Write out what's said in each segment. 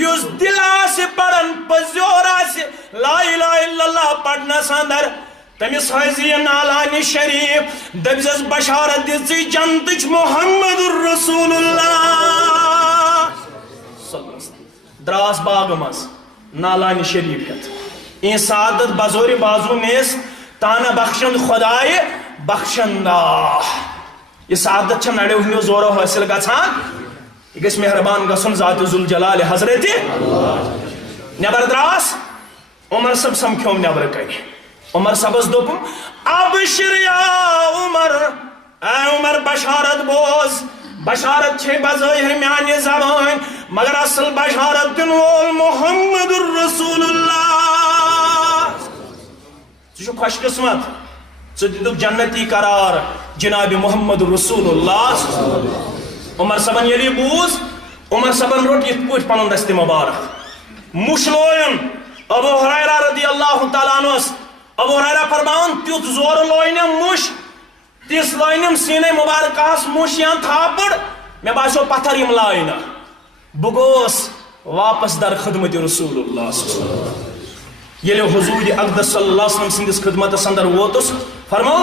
یس دل آسہِ پڑن پزیور آسہِ لا الہ الا اللہ پڑنس اندر تمس حض یہ نالانِ شریف دپس بشارت دِژٕے جنتٕچ محمد رسول اللہ دراس باغ مز نالانِ شریف ہتھ این سعادت بزور بازو نیس تانہ بخشن خدائے بخشندہ یہ سعادت چھ نڑیو ہنیو زورو حاصل گژھان یہ گژھِ مہربان گژھن ذات ذوالجلال حضرت نبر دراس عمر صاحب سمکھیوم نبر کنہِ عمر صاحبس دوٚپُم ابشر یا عمر اے عمر بشارت بوز بشارت چھے بظاہر میانہِ زبان مگر اصل بشارت دن وول محمد رسول اللہ ژٕ چھُکھ خوش قسمت ژٕ دِتُکھ جنتی قرار جناب محمد رسول اللہ عمر صاحبن ییٚلہِ بوٗز عمر صاحبن روٚٹ یِتھ پٲٹھۍ پنُن دستہِ مبارک مُش لویُن ابو ہریرہ رضی اللہ تعالیٰ عنہس ابو ہریرہ فرماون تیُتھ زور لوینم مُش تِس لوینم سینے مبارکہس مُش یا تھاپڑ مےٚ باسیو پتھر یِم لاینہ بہٕ گوس واپس در خدمت رسول اللہ ییٚلہِ حضور اقدس صلی اللہ علیہ وسلم سندس خدمتس اندر ووتُس فرمو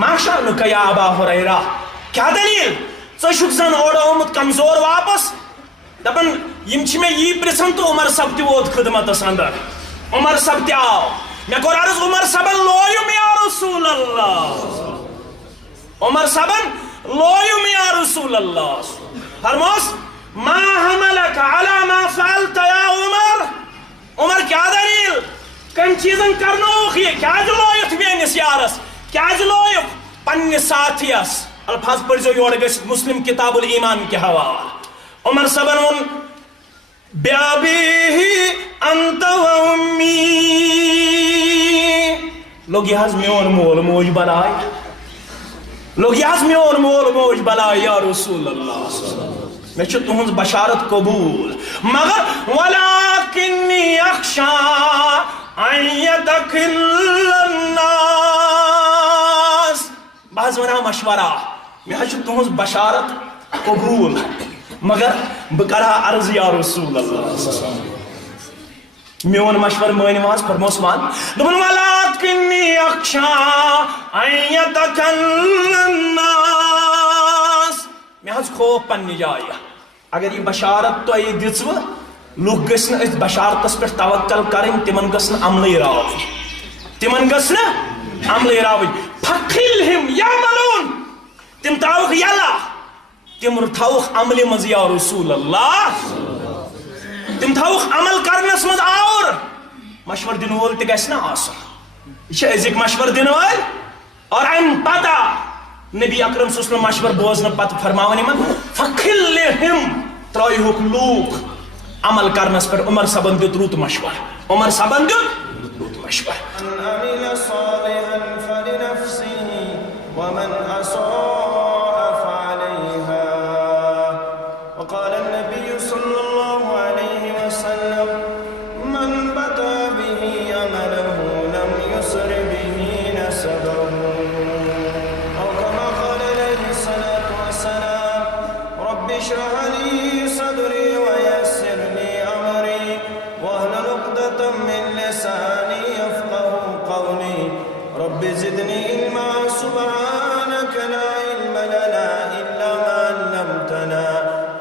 ما شأنُک یا ابا ہریرہ کیا دلیل ژٕ چھُکھ زن اورٕ آمُت کمزور واپس دپن یم چھ مےٚ یی پرژھان تہٕ عمر صاحب تہِ ووت خدمتس اندر عمر صاحب تہِ آو مےٚ کوٚر عرض عمر صاحبن لویُم یا رسول اللہ عمر صاحبن لویُم یا رسول اللہ فرموس ما حملک علی ما فعلت یا عمر عمر کیا دلیل کم چیزن کرنوک یہ کیاز لویت میانس یارس کیاز لویت پننس ساتھیس الفاظ پڑھزو یور گژھِتھ مسلم کتاب الایمان کے حوالہ عمر صاحبن وون بیابیہی انت و امی لوگ یہ حض میون مول موج بلائے لوگ یہ حض میون مول موج بلائے یا رسول اللہ میں چھو تہنز بشارت قبول مگر ولیکنی اخشا ان یدخل الناس بعض ونہ مشورہ میں چھو تہنز بشارت قبول مگر بکرہ عرض یا رسول اللہ میون مشور مانی واس فرموس مان دبن ولیکنی اخشا ان یدخل الناس میں حض خوف پننی جائے اگر یہ بشارت تو یہ دِژوٕ لوگ گژھن اس بشارتس پہ توکل کریں تمن گژھن عملے راوٕنۍ تمن گژھن عملے راوٕنۍ فخلہم یعملون تم تراوکھ یلا تم تھاوکھ عملہِ منٛز یا رسول اللہ تم تھاوکھ عمل کرنس منٛز آور مشور دِنہٕ وول تہِ گژھِ نہ آسُن یہ چھِ أزِکۍ مشور دِنہٕ وٲلۍ اور امہِ پتہ نبی اکرم صلی اللہ علیہ وسلم مشور بوزنہٕ پتہٕ فرماوان یِمن فخلہم ترٲیہوکھ لوٗکھ عمل کرنس پر عمر صاحبن دیت رُت مشور عمر صاحبن دیت رُت مشور عمل صالحا فلنفسه ومن اساء فعليها وقال النبي صلى الله عليه وسلم من بدا به عمله لم يسر به نسبه او كما قال عليه الصلاة والسلام رب اشرح لي صدري ويسر لي امري واحلل عقدة من لساني يفقهوا قولي رب زدني علما سبحانك لا علم لنا الا ما علمتنا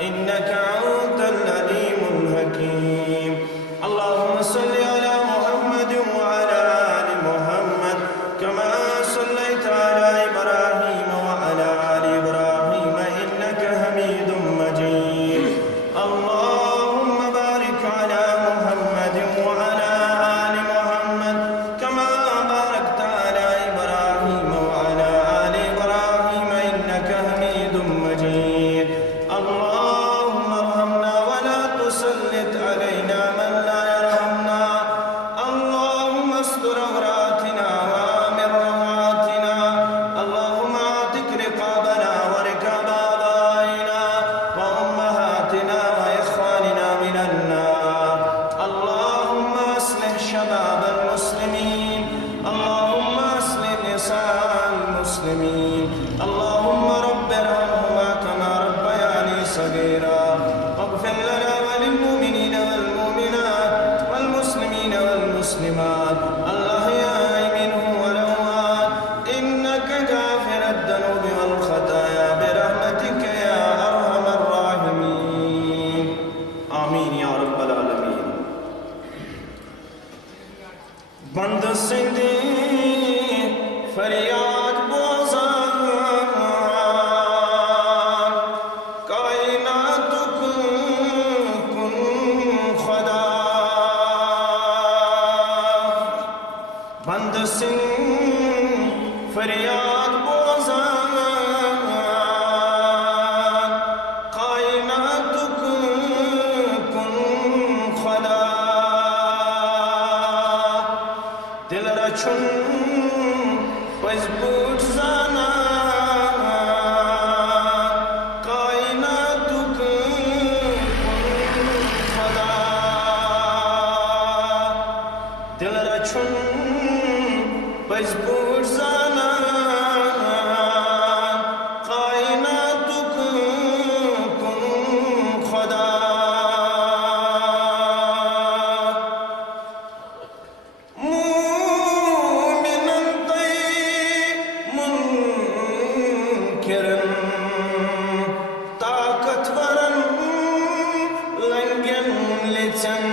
انك انت العليم الحكيم اللهم صل على محمد وعلى ال محمد كما صليت على ابراهيم وعلى ال ابراهيم انك حميد مجيد اللهم بارك على محمد وعلى ال محمد كما باركت على ابراهيم وعلى ال ابراهيم انك حميد مجيد اللهم ارحمنا ولا تسلط علينا من لا يرحمنا اللهم استر عوراتنا وامن روعاتنا اللهم اعتق رقابنا ورقاب آبائنا وامهاتنا واخواننا من النار اللهم اصلح شباب المسلمين اللهم اصلح نساء المسلمين اللهم رب ارحمهما كما ربياني صغيرا واغفر لنا وللمؤمنين والمؤمنات چھن پز پٲٹھۍ زانان کائناتُک کُن خدا دل رچھن پز پٲٹھۍ زانان کائناتُک کُن خدا مومنن تئی منکرن طاقتورن لنگن لچن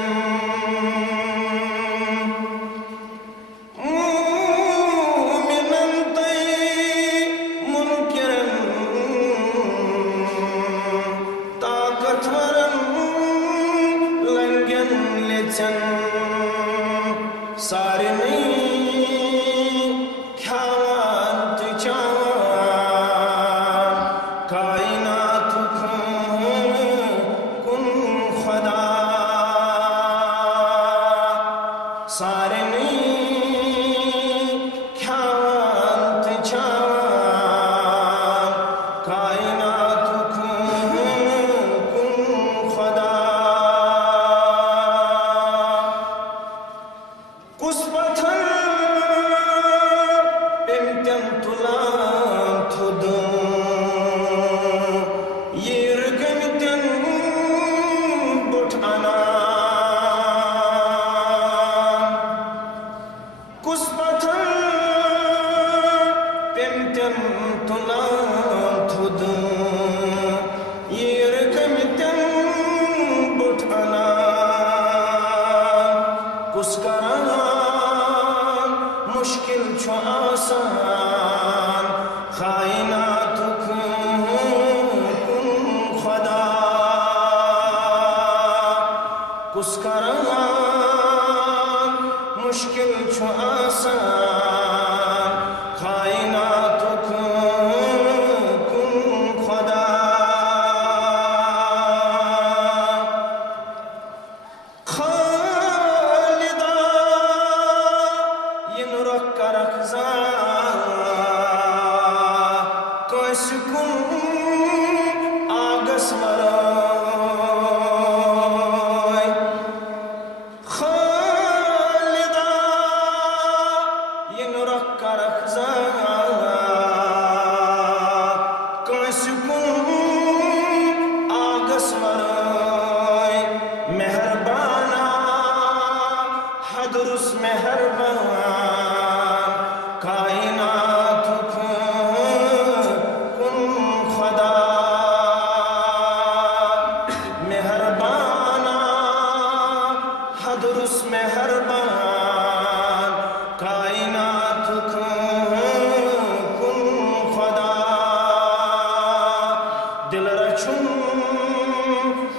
مومنن تئی منکرن طاقتورن لنگن لچن سارنی کھیاوان تہٕ چاوان کائناتُک کُن خدا سارنی کھیاوان تہٕ چاوان کائناتُک کُن خدا کُس پتھر پیٚمتٮ۪ن تُلان تھوٚد یٖر گٔمتٮ۪ن بوٚٹھ اَنان کُس پتھر پیٚمتٮ۪ن تُلان تھوٚد یٖر گٔمتٮ۪ن بوٚٹھ اَنان کُس کران مشکل چھُ آسان کائناتُک کُن خدا کُس کران مشکل چھُ آسان کائناتُک کُن خدا خالدہ ین رۄخ کرکھ زان کٲنٛسہِ کُن آگس ورٲے خالدہ ین رۄخ کرکھ زان کٲنٛسہِ کُن آگس ورٲے مہربانا حد رُس مہربان کائناتُک کُن خدا مہربانا حد رُس مہربان کائناتُک کُن خدا دل رچھن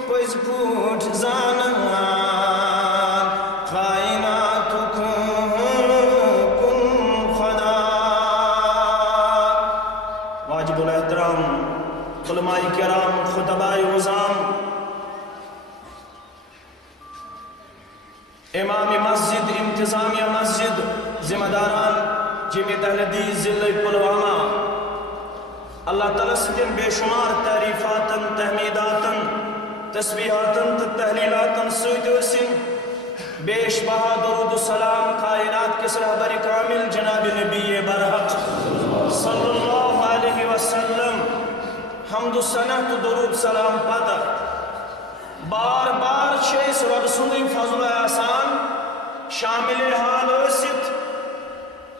پٔزۍ پٲٹھۍ زانان کائناتُک کُن خدا واجب الاحترام علماء کرام خطباء عظام امام مسجد انتظامیہ مسجد ذمہ داران جامعۃ اہل حدیث ضلع پلوامہ اللہ تعالیٰ سٕنٛدٮ۪ن بے شمار تعریفاتن تحمیداتن تسبیحاتن تہٕ تحلیلاتن سۭتۍ ٲسِن بیش بہا درود و سلام کائنات کِس رہبر کامل جناب نبی برحق صلی اللہ علیہ وسلم حمد و ثنا تہٕ درود سلام پتہ بار بار چھِ أسۍ رۄبہٕ سُنٛدٕے فضل آسان شامل حال ٲسِتھ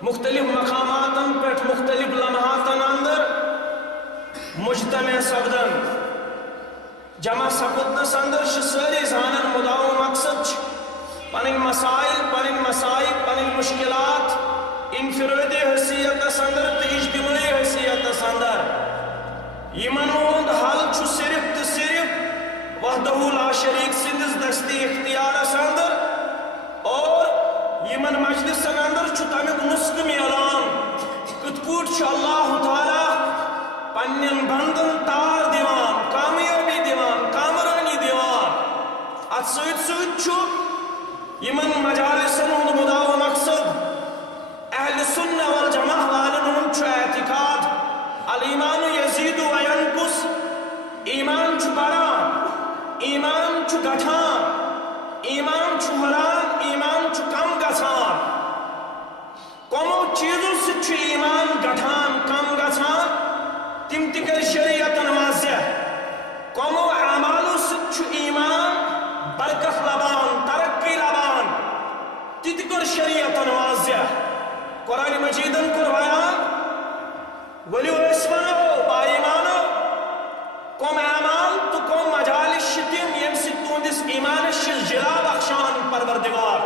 مختلف مقاماتن پٮ۪ٹھ مختلف لمحاتن اندر مجتمع سپدن جمع سپدنس اندر چھِ سٲری زانن مدعا و مقصد چھِ پنٕنۍ مسائل پنٕنۍ مصائب پنٕنۍ مشکلات انفرٲدی حیثیتس اندر تہٕ اجتماعی حیثیتس اندر یمن ہُنٛد حل چھُ صرف تہٕ صرف وحدہ لا شریک سندس دستی اختیارس اندر اور یمن مجلسن اندر چھُ تمیُک نسخہٕ میلان کِتھ پٲٹھۍ چھُ اللہ تعالیٰ پننٮ۪ن بندن تار دِوان کامیٲبی دِوان کامرٲنی دِوان اتھ سۭتۍ سۭتۍ چھُ یمن مجالسن ہُنٛد مدعا و مقصد اہل سنہ والجماع والن ہند اعتقاد الایمان یزید و ینقص ایمان چھ بڑان ایمان چھ گھٹان ایمان چھ ہران ایمان چھ کم گژھان کمو چیزوں سے ایمان گھٹان کم گژھان تم تہ کر شریعتن واضح کمو اعمالو سے ایمان برکت لبان ترقی لبان تہ کر شریعتن واضح قرآن مجیدن کر بیان ولیو اسمانو با ایمانو کم اعمال تو کم مجالس تم یم سی تہندس ایمانس جلا بخشان پروردگار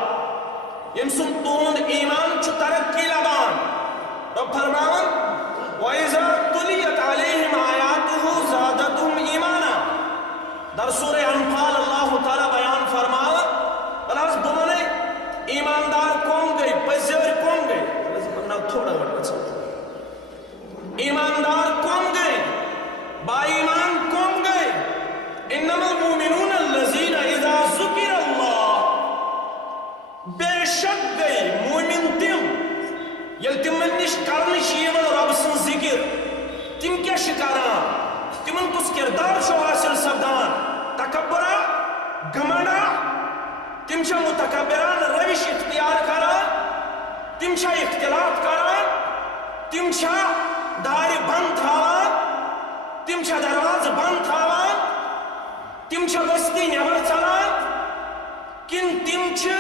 یم سن تہند ایمان چھ ترقی لبان رب فرمان وَإِذَا تُلِيَتْ عَلَيْهِمْ آيَاتُهُ زَادَتْهُمْ ایمانا در سورہ انفال اللہ تعالی بیان فرماوا بلاس بمنے ایماندار کون گئی پزیر کون گئی تھوڑا وقت ایماندار کون گئے با ایمان کون گئے انما المؤمنون الذین اذا ذکر اللہ بے شک گئے مومن تم یل تمن نش کرن شیون رب سن ذکر تم کیا شکاران تمن کس کردار شو حاصل سپدان تکبرا گھمنڈا تم چھ متکبران روش اختیار کران تم چھا اختلاط کران تم چھا دار بند تھاوان تم چھا دروازہ بند تھاوان تم چھا بستی نیبر ژلان کن تم چھا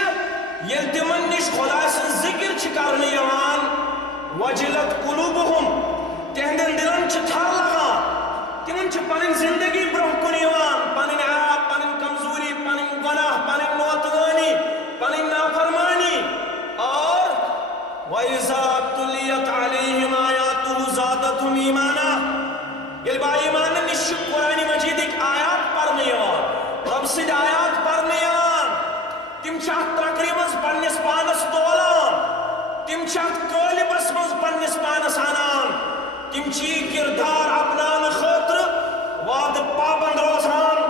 یل تمن نش خدا سن ذکر چھ کرنے یوان وجلت قلوبہم تہندن دلن چھ تھر لگان تمن چھ پنن زندگی برونہ کن یوان پنن عیب پنن کمزوری پنن گناہ پنن موتوانی پنن نافرمانی اور وَإِذَا تُلِيَتْ عَلَيْهِمْ آيَاتُهُ زَادَتْهُمْ ایمانا یل با ایمان نش قرآن مجید ایک آیات پڑھنے یوان رب سید آیات پڑھنے یوان تم چاہت تقریباً پنس پانس تولان تم چاہت قالبس مز پنس پانس آنان تم چی کردار اپنان خاطر وعد پابند روزان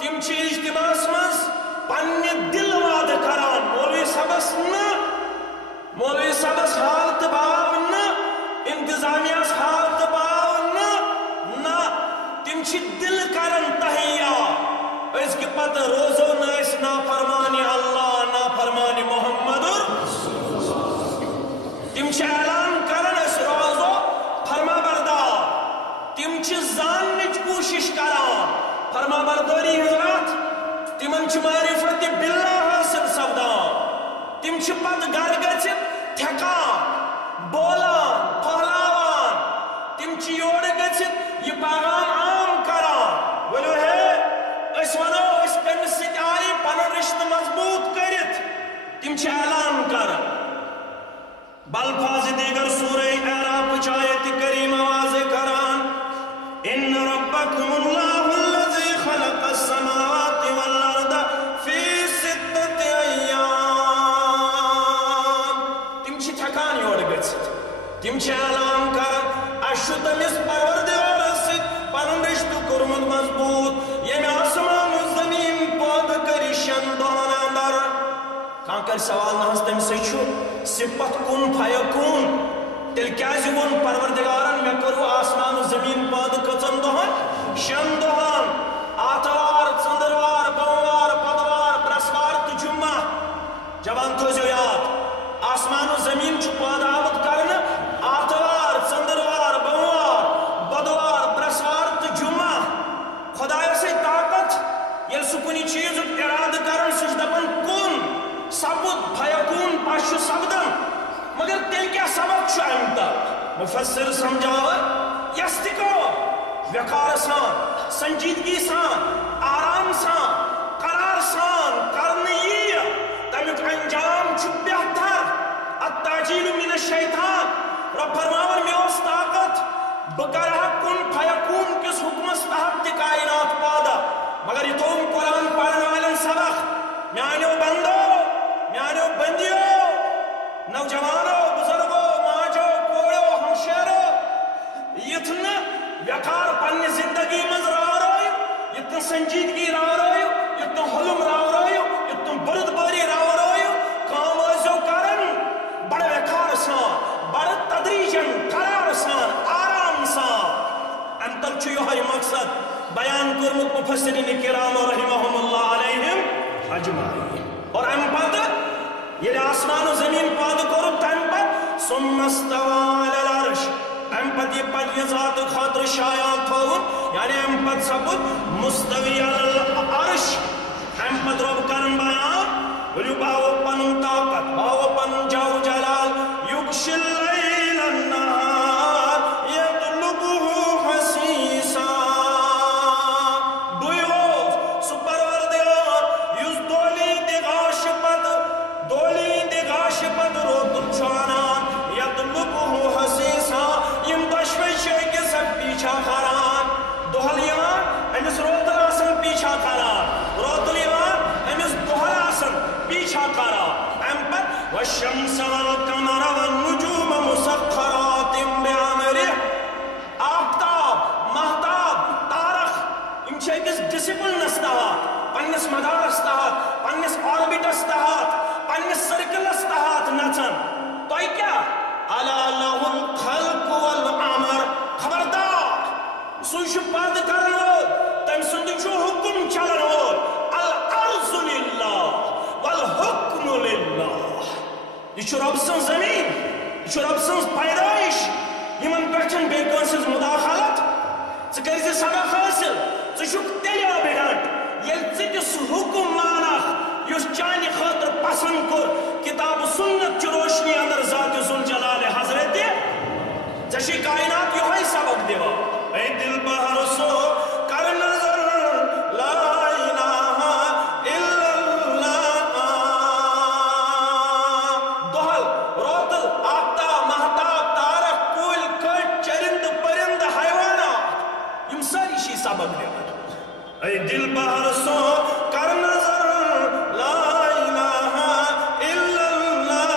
تم چی اجتماع مز پنہ دل وعد کران مولوی صبس نہ مولوی صبس حالت باو نہ انتظامیہ حالت باو نہ تم چھ دل کرن تہیا اس کے پتہ روزو نائس نافرمانی اللہ نافرمانی محمد تم چھ اعلان کرن اس روزو فرما بردار تم چھ زاننچ کوشش کران فرما برداری حضرات تمن چھ معرفت باللہ حاصل سپدان تم چھ پت گھر گژھتھ تھکان بولان پہلاوان تم چھ یور گژھتھ یہ پیغام عام کران ولو ہے اس ونو اس پن سۭتۍ آیہِ پنن رشتہ مضبوط کرتھ تم چھ اعلان کران بلفاظ دیگر سورہ اعراف آیت کریمہ واضح کران ان ربکم اللہ الذی خلق السماوات والارض فی ستۃ ایام تم چھ اعلان کران اش تمس پروردگارس سۭتۍ پنن رشتہ کورمت مضبوط ییٚمہِ آسمان و زمین پٲدٕ کٔرِ شٮ۪ن دۄہن اندر کانٛہہ کر سوال نہ تمس چھ صفت کن فیکون تیل کیازِ وون پروردگارن مے کوٚرو آسمان و زمین پٲدٕ کٔژن دۄہن شٮ۪ن دۄہن آتھوار ژٔنٛدٕروار بوموار بدوار برٛٮ۪سوار تہٕ جمعہ جوان تھٲیزیو یاد آسمان و زمین چھ پٲدٕ آمُت کرنہٕ آتھوار ژٔنٛدٕروار بوموار بدوار برٛٮ۪سوار تہٕ جمعہ خدایس طاقت ییٚلہِ سُہ کُنہِ چیٖزُک اِرادٕ کران سُہ چھُ دپان کُن سپُد فیکون پش چھُ سپدان مگر تیٚلہِ کیٛاہ سبق چھُ امہِ تل مفسر سمجھاوان یس تہِ گوٚو وقار سان سنجیدگی سان آرام سان قرار سان کرنہٕ ییہِ تمیُک انجام چھُ بہتر التعجیل من الشیطان رب فرماوان مے اوس طاقت بہٕ کرہا کن فیکون کس حکمس تحت تہِ کائنات پٲدٕ مگر یہ تھوٚوُم قرآن پرن والٮ۪ن سبق میانیو بندو میانیو بندیو نوجوانو بزرگو ماجو کوڑو ہمشیرو یتھ نہ وقار پننہِ زندگی منٛز راوروی یتھ نہٕ سنجیدگی مقصد بیان کرمت مفسرین کرام رحمہم اللہ علیہم اجمعین. اور ام پتہ یہ آسمان و زمین پاد کرو تم پت ثم استوى علی العرش ام پت یہ پنہ ذات خاطر شایع تھون یعنی ام پت سپد مستوی علی العرش. ام پت رب کرن بیان ولو باو پنن طاقت باو پنن جاو جلال یغشی اللیل النہار یطلبہ حسیسا. دویو سپروردگار یس دولی دغاش پت روتن چھانان یطلبہ حسیسا. یم دشوی شیک سب پیچھا کران دہل یوان امس روتن آسن پیچھا کران روتن یوان امس دہل آسن پیچھا کران. ام پت والشمس والقمر والنجوم مسخرات بعمره. آفتاب مہتاب تارق یم چھ ڈسپلنس تحت پنس مدارس تحت پنس آربٹس تحت پنس سرکلس تحت نچن. تو کیا الا له الخلق والامر. خبردار سوش پرد کرن وول تم سند حکم چلن وول. الارض للہ والحکم للہ. یہ رب سن زمین یہ رب سن پیدائش یمن پہ بے کنس مداخلت. ثر سبق حاصل ثک تیل بڑھٹ یل ثس حکم مانک اس چانہ خاطر پسند کور کتاب سنت چ روشنی اندر ذات ذوالجلال حضرت ژے کائنات یہ سبق دوا. اے دل بہر سو کر نظر لا الہ الا اللہ. دہل روتل آفتاب مہتاب تارق کول کٹ چرند پرند حیوانات یم ساری چیز سبق دوا. اے دل بہر سو کر نظر لا الہ الا اللہ.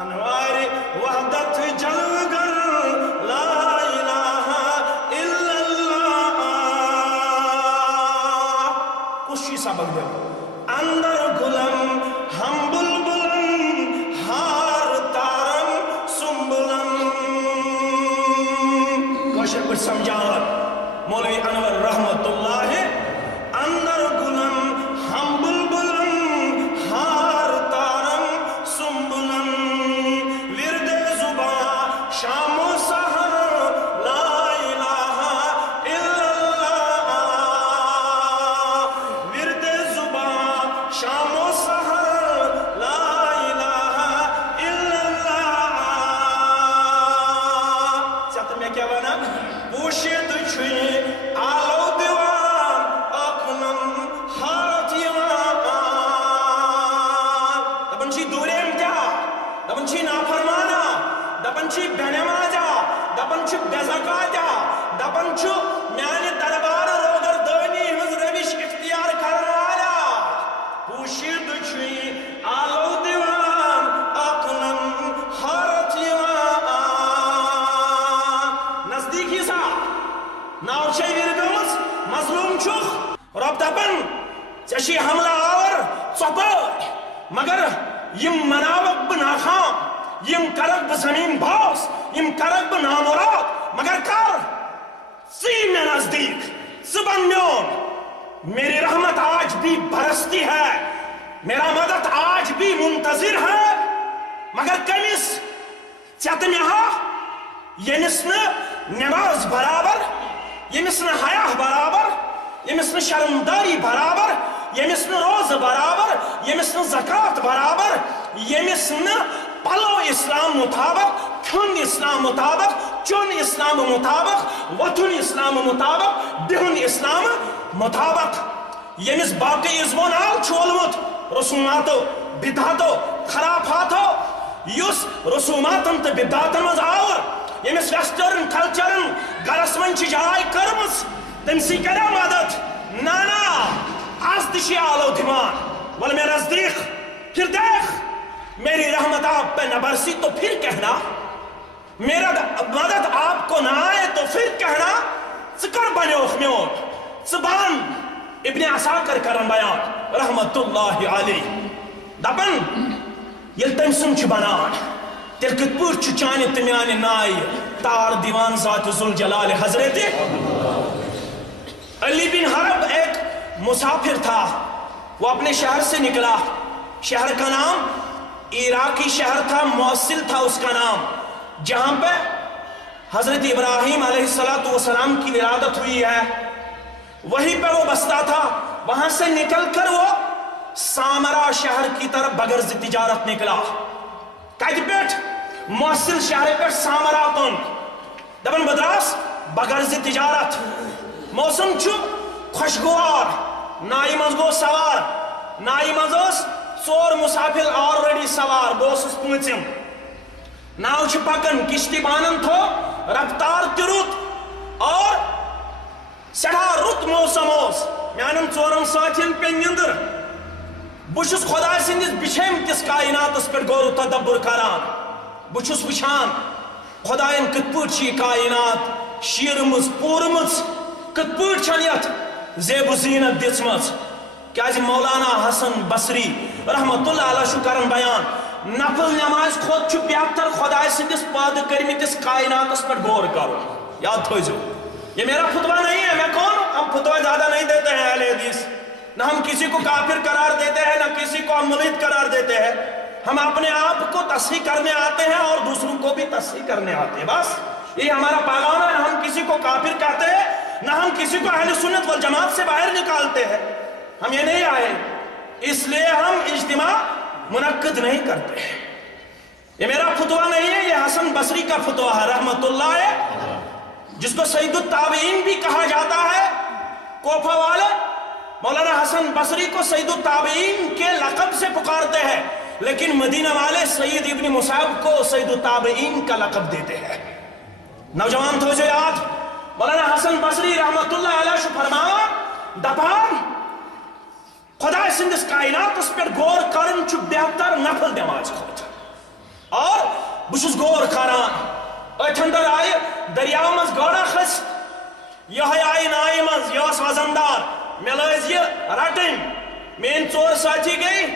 انوار وحدت جلگر لا الہ الا اللہ. کچھ چیز سبق دے اندر گلم ہم بلبلم ہار تارم سنبلم. کوشر کچھ سمجھاور مولوی انور رحمت اللہ. اندر گلم ہم بلبلم ہار تارم سنبلم. ورد زباں شام و سحر لا الہ الا اللہ. ورد زباں شام و سحر لا الہ الا اللہ. چاہتا میں کیا بنا پوشید چھوئی آلو دیوان اکنم حالت یوان. دپن چی دوریم کیا دپن چی نافرمانا دپن چی بینماجا دپن چی بزکاجا دپن چی میانی دربار روگر دونی ہز روش اختیار کروالا. پوشید چھوئی آلو دیوان اکنم حالت یوان. نزدیکی سا ناو چھ ورگمز مظلوم چھخ رب دپن ژے حملہ آور ژوپٲرۍ مگر یم مناوک بہ ناکام یم کرک بہ زمین باس یم کرک بہ نامراد مگر کر ژی مے نزدیک ژٕ بن میون. میری رحمت آج بھی برستی ہے میرا مدد آج بھی منتظر ہے مگر کمس ژےٚ تہٕ مےٚ ہا ییٚمِس نہٕ نماز برابر ییٚمِس نہٕ حیا برابر ییٚمِس نہٕ شرمداری برابر ییٚمِس نہٕ روزٕ برابر ییٚمِس نہٕ زکات برابر ییٚمِس نہٕ پلو اسلام مطابق کھیوٚن اسلام مطابق چیوٚن اسلام مطابق وۄتھُن اسلام مطابق بِہُن اسلام مطابق ییٚمِس باقٕے عزمو ناو چھُ اولمُت رسوماتو بدعاتو خرافاتو یُس رسوماتن تہٕ بدعاتن منٛز آور ییٚمِس ویسٹرن کلچرن گرس منٛز چھِ جاے کٔرمٕژ تٔمسٕے کریا مدد. نا آز تہِ چھِ آلو دِوان ول مے نزدیک پھر دیکھ میری رحمت آپ پہ نہ برسی تو پھر کہنا میرا مدد آپ کو نہ آئے تو پھر کہنا ذکر بنیوخ میون. زبان ابن عساکر کرن بیان رحمت اللہ علیہ دپن یل تم سن چھ بنان تیل کت پور چانے تمیانے نائی تار دیوان ذات ذوالجلال حضرت علی بن حرب ایک مسافر تھا. وہ اپنے شہر سے نکلا. شہر کا نام عراقی شہر تھا, موصل تھا اس کا نام, جہاں پہ حضرت ابراہیم علیہ السلام کی ولادت ہوئی ہے. وہیں پہ وہ بستا تھا. وہاں سے نکل کر وہ سامرا شہر کی طرف بغرض تجارت نکلا. کت پیٹ موصل شہر پیٹ سامرا کن دپن بدراس بغرض تجارت. موسم چھو خوشگوار. نائی مز گو سوار. نائی مز ژور مسافر آلریڈی سوار. بہس پوٗژِم. ناو چھ پکن. کشتی بانن تھو رفتار تہ رُت اور سٹھا رُت موسم اوس. میانن ژورن ساتھین پے نندر. بہس خدا سندس بچھیمتس کائناتس پہ غور و تدبر کران. بہس وچھان خدائن کت پٲٹھۍ یہ کائنات شیرمٕژ پوٗرمٕژ. کت پٲٹھۍ چھن یتھ زیب و زینت دِژمٕژ. کیازِ مولانا حسن بصری رحمت اللہ علیہ چھُ کران بیان نفل نماز کھوت چھُ بہتر خدائے سندس پٲدٕ کٔرمٕتِس کائناتس پہ غور کرُن. یاد تھٲیزیو. یہ میرا فتویٰ نہیں ہے. میں کون؟ ہم فتویٰ زیادہ نہیں دیتے ہیں اہل حدیث. نہ ہم کسی کو کافر قرار دیتے ہیں, نہ کسی کو ہم ملحد قرار دیتے ہیں. ہم اپنے آپ کو تصحیح کرنے آتے ہیں اور دوسروں کو بھی تصحیح کرنے آتے ہیں. بس یہ ہمارا پیغام ہے. نہ ہم کسی کو کافر کہتے ہیں, نہ ہم کسی کو اہل سنت والجماعت سے باہر نکالتے ہیں. ہم یہ نہیں آئے, اس لیے ہم اجتماع منعقد نہیں کرتے. یہ میرا فتویٰ نہیں ہے, یہ حسن بصری کا فتویٰ ہے رحمت اللہ, جس کو سید التابعین بھی کہا جاتا ہے. کوفہ والے مولانا حسن بصری کو سید التابعین کے لقب سے پکارتے ہیں, لیکن مدینہ والے سید ابن مصعب کو سید التابعین کا لقب دیتے ہیں. نوجوان تو یاد, مولانا حسن بصری رحمت اللہ علیہ شو فرمان دپان خدا سندس کائنات اس پر غور کرن چھ بہتر نفل نماز کھوت. اور بہس غور کران ات اندر آئی دریاو مز گاڑا کھس. یہ آئی نائی مز, یہ وزندار. مے لٲج یہ رٹن. مین ژور ساتھی گئی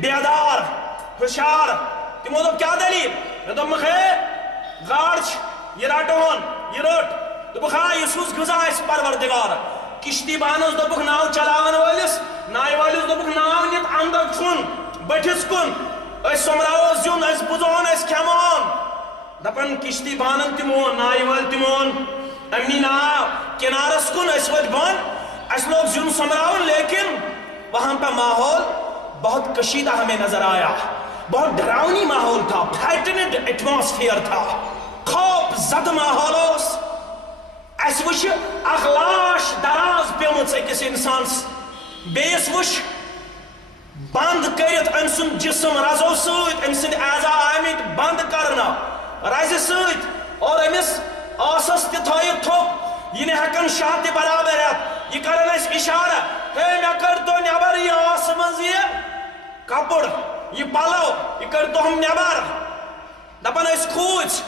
بیدار ہوشیار. تمو دوٚپ کیا دلیل؟ مے دوٚپمکھ ہے گاڑ چھ یہ رٹون. یہ رٹ. دوٚپکھ ہاں یہ سوز غذا اس پروردگار. کشتی بانس دوٚپکھ ناو چلاون وٲلِس, ناوِ وٲلِس دوٚپکھ ناو نِتھ اندر کُن بٔٹھِس کُن. أسۍ سوٚمراوو زیُن, أسۍ بُزہون, أسۍ کھٮ۪مہون. دپن کشتی بانن تہِ مون, ناوِ وٲلۍ تہِ مون. أمۍ ناو کنارس کن. أسۍ ؤتھۍ بۄن, اَسہِ لوگ زیُن سوٚمراوُن, لیکن وہاں پہ ماحول بہت کشیدہ ہمیں نظر آیا. بہت ڈراؤنی ماحول تھا, فرائٹنڈ ایٹماسفیئر تھا, خوف زد ماحول اوس. اس وچھ اخ لاش دراز پیمٕژ أکِس اِنسانس. بیٚیِس وچھ بند کٔرِتھ أمۍ سُنٛد جسم رزو سۭتۍ, أمۍ سٕنٛدۍ اعضا آمٕتۍ بند کرنہٕ رزِ سۭتۍ, اور أمِس آسس تہِ تھٲیِتھ تھوٚپ. یہ نہٕ ہٮ۪کان شاہ تہِ برابر ہٮ۪تھ. یہ کران أسۍ اِشارٕ, ہے مےٚ کٔرۍتو نٮ۪بر یہِ آسہٕ منٛز یہِ کپُر, یہ پلو, یہ کٔرۍتو ہم نٮ۪بر. دپان أسۍ کھوٗژ.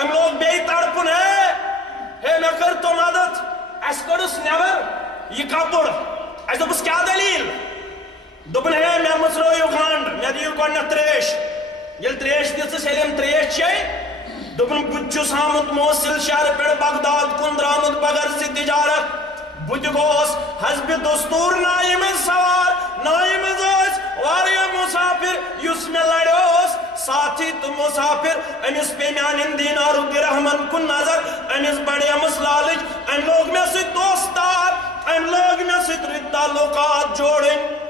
أمۍ لوگ بیٚیہِ تڑپُن, ہے مےٚ کٔرۍتو مدد. اَسہِ کٔڑٕس نٮ۪بر یہ کپُر. اَسہِ دوٚپُس کیٛاہ دٔلیٖل؟ دوٚپُن ہے مےٚ مٕژرٲیِو گنٛڈ, مےٚ دِیِو گۄڈنٮ۪تھ ترٛیش. ییٚلہِ ترٛیش دِژٕس, ییٚلہِ أمۍ ترٛیش چیٚے, دوٚپُن بہٕ تہِ چھُس آمُت موصل شہر پٮ۪ٹھ بغداد کُن درٛامُت بغرضِ تجارت. بہٕ تہِ گوس حسبِ دستوٗر نایہِ منٛز سوار. نایہِ منٛز ٲسۍ واریاہ مسافر. یُس مےٚ لڑیوس ساتھی تہٕ مسافر, أمِس پیٚیہِ میانٮ۪ن دیٖنارو دِرہمن کُن نظر. أمِس بڑیمٕژ لالٕچ. أمۍ لوگ مےٚ سۭتۍ دوستار. أمۍ لٲگۍ مےٚ سۭتۍ رٕتۍ تعلقات جوڑٕنۍ.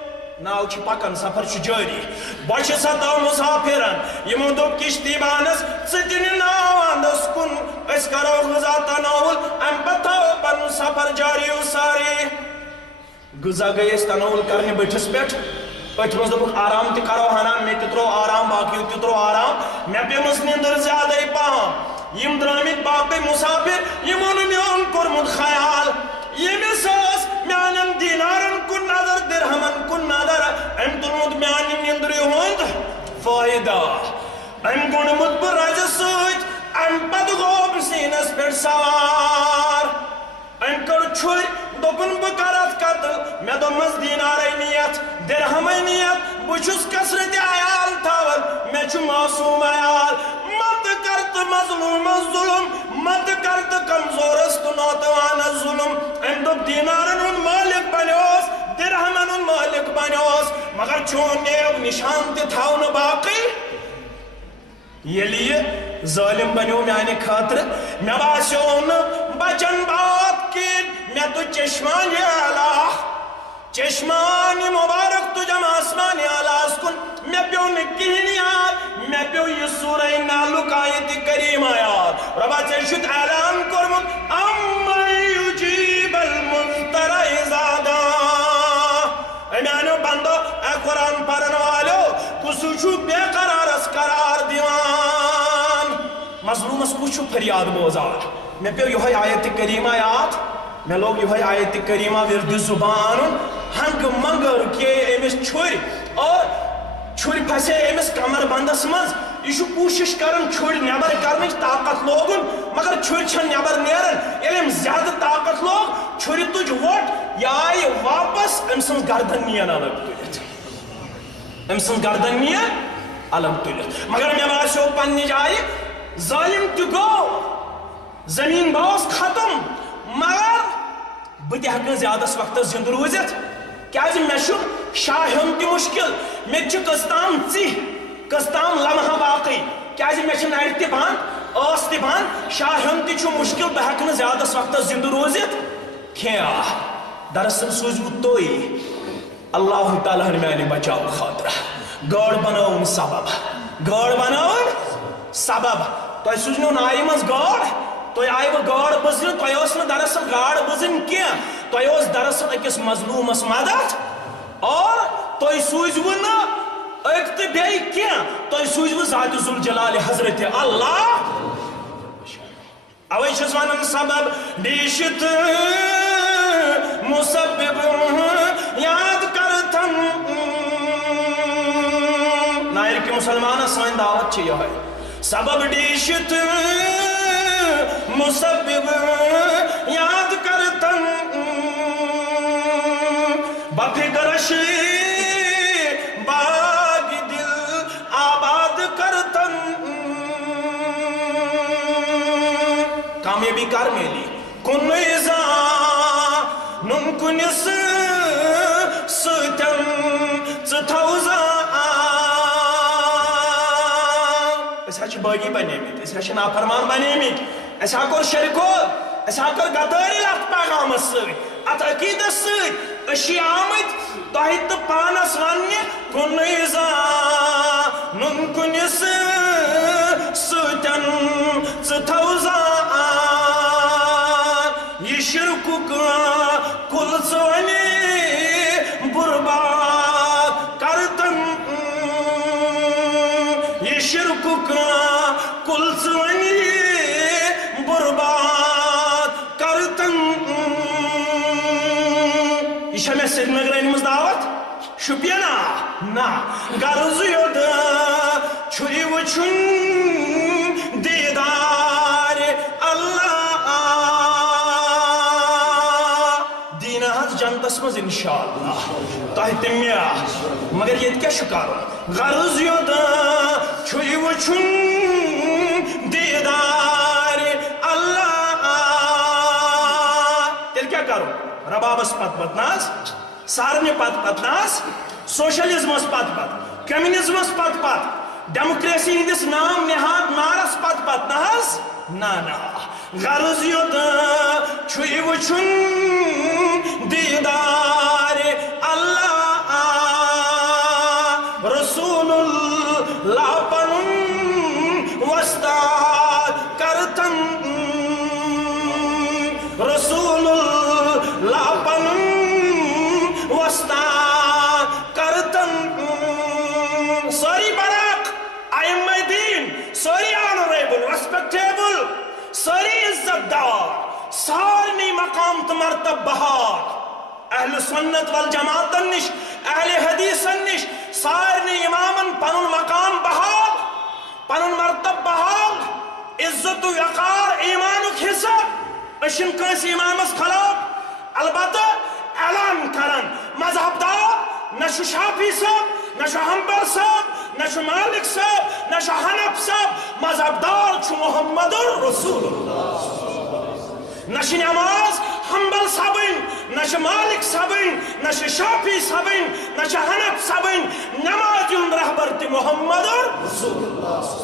ناو چھ پکن, سفر چھ جٲری. بۄچھِ ستٲو مسافرن. یمو دوٚپ کشتی بانس ژٕ تہِ نہِ ناو اندس کُن, أسۍ کرو غذا تناول. امہِ پتہٕ تھاوو پنُن سفر جاری و ساری. غذا گٔے أسۍ تناول کرنہِ بٔٹھِس پٮ۪ٹھ. أتھۍ منٛز دوٚپُکھ آرام تہِ کرو ہنا. مےٚ تہِ ترٛوو آرام, باقیو تہِ ترٛوو آرام. مےٚ پیٚمٕژ نِندٕر زیادَے پہم. یِم درٛٲمٕتۍ باقٕے مسافر, یِمو نہٕ میون کوٚرمُت خیال. ییٚمِس ٲس میانٮ۪ن دیٖنارن کُن نظر, دِرہمن کُن نظر, أمۍ تُلمُت میانہِ نِندرِ ہُنٛد فٲیدٕ. أمۍ گوٚنڈمُت بہٕ رزِ سۭتۍ. أمۍ پتہٕ گوٚو سیٖنس پٮ۪ٹھ سوار. أمۍ کٔڑ چھُرۍ, دوٚپُن بہٕ کرتھ قتل. مےٚ دوٚپمس دیٖنارے نِیتھ, دِرہمے نِیتھ. بہٕ چھُس کثرتِ عیال تھاوان, مےٚ چھُ معصوٗم عیال. تو مظلوم ظلم مت کر تو کمزور تو نوتوان ظلم ام دب دینارن ہن مالک بنیوس درہمن ہن مالک بنیوس مگر چون نیب نشان تہ تھاو نہ باقی یلی ظالم بنیو میانہ خاطر مے باسیو نہ بچن بات کی مے تو چشمان اعلیٰ چشمان مبارک تجھم آسمان اعلیٰ کن مے پیو نکہن یاد مے پیو یہ سورہ نالک آیت کریم یاد ربا چشت اعلان کرمت امن یجیب المضطر اذا دعا اے میانو بندو اے قرآن پڑھن والو کسو چھو بے قرار اس قرار دیوان مظلوم اس کچھ فریاد بوزار میں پیو یہ آیت کریمہ یاد میں لوگ یہ آیت کریمہ ورد زبان ہنگ منگر کے امس چھوڑ اور چھوڑ پھسے امس کمر بندس مز یہ کوشش کرن چھوڑ نیبر کرنچ طاقت لوگن مگر چھوڑ چھن نیبر نیرن علم زیادہ طاقت لوگ چھوڑ تج وٹ یا آئی واپس امسن گردن نیان الگ تلت امسن گردن نیان الگ تلت مگر میں باسیو پنی جائے ظالم تو گو زمین باس ختم مگر بت زیادہ وقت زند روزت کیازِ مے شاہن تہ مشکل مے قسطام قسطام لمحہ باقی کیازِ مے نر تہ بند ٲس تہ بند شاہن تہ مشکل بہ ہیکہ زیادہ وقت زند روزت کھیا دراصل سوزمت توئی اللہ تعالیٰ میانہ بچاؤ خاطر گاڑ بناون سبب گاڑ بناون سبب تہ سوزنو نارِ مز گاڑ تہ آئی گاڑ بزن تہ دراصل گاڑ بزن کی تہ دراصل اکس مظلومس مدد اور تہ سوزو نا اک تو بیٚیہِ کینٛہہ تُہۍ سوٗزوٕ ذاتِ ذوالجلال حضرت اللہ اوے چھُس ونان سبب ڈیشت مسبب یاد کرتن نائر کے مسلمان سان دعوت چھ یہ سبب ڈیشت مسبب یاد کرتن بفکرش باغ دل آباد کرتن کامیابی کر میلی کن ایزا نم کنس ستن ستوزا اس ہچ باغی بنے میت اس ہچ نافرمان بنے میت اس ہاکور شرکول اس ہاکور گداری لفت پیغام ست ات عقیدت ست اشی آمد تحت پانس ونی کن ایزا نم کنس ستن ستوزا یہ شرک کا کل سونی برباد کرتن یہ شرک کا کل سونی برباد کرتن یہ شمی سری نگرانی مزداوت شپینا نا غرض یود چھوئی وچھن دیدار اللہ دین حض جنتس مز انشاءاللہ تحت میا مگر یہ کیا شکارو غرض یود چھوئی وچھن دیدار اللہ تیل کیا کرو ربابس پت پتناس سارنے پت پتناس سوشلزمس پت پت کمیونزمس پت پت ڈیموکریسی ہندس نام نہاد نارس پت پت نہس نا غرض یود چھوئی وچھن دیدار اللہ رسول اللہ پنن وستاد کرتن رسول اللہ پنن وستاد کرتن ساری برق ائمہ دین ساری آنریبل ریسپیکٹیبل ساری عزت دار سارنی مقام تو مرتب بہار اہل سنت والجماعت نش اہل حدیث نش سارنی امامن پنن مقام بہار پنن مرتب بہار عزت و وقار ایمانک حساب اشن کنس امامس خلاف البتہ اعلان کرن مذہب دار نشو شافی صاحب نشو حنبل صاحب نہ مالک صاحب نہ حنف صاحب مذہب دار محمد رسول اللہ نہ نماز حنبل صبن نہ مالک صبن نہ شافعی صبن نہ حنف صبن نماز رہبر تہ محمد رسول اللہ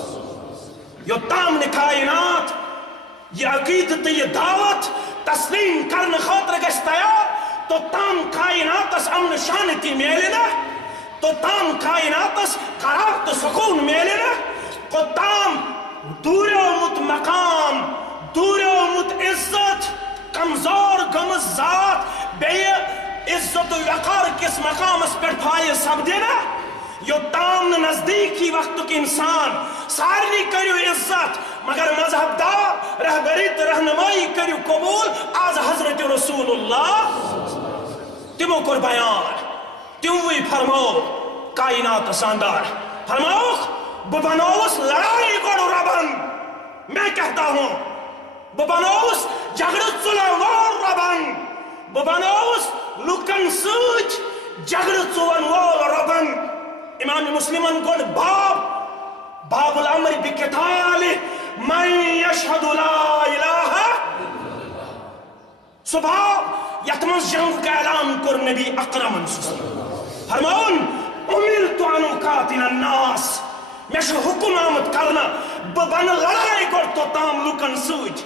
یوتام نہ کائنات یہ عقیدت یہ دعوت تسلیم کرنے خاطر گژھِ تیار تو تام کائناتس امن شانتی میلے نا تو تام کائناتس قرار تو سکون میلے نا تو تام دوریومت مقام دوریومت عزت کمزور گمز ذات بے عزت و وقار کس مقام اس پر پھائے سب دینا یو تام نزدیکی وقت کی انسان سارنی کریو عزت مگر مذہب دار رہبریت رہنمائی کریو قبول آز حضرت رسول اللہ تمو کر بیان تموی فرمو کائنات ساندار فرمو ببنوس لڑائی گوڑو ربن میں کہتا ہوں ببنوس جگڑت ظلموار ربن ببنوس لکن سوچ جگڑت ظلموار ربن امام مسلمان گوڑ باب الامر بکتال من یشہد لا الہ صبح یتمز جنگ کا اعلان کر نبی اکرم فرمون امرت ان اقاتل الناس میں حکم آمد کرنا ببن لڑائی کر تو تام لکن سوچ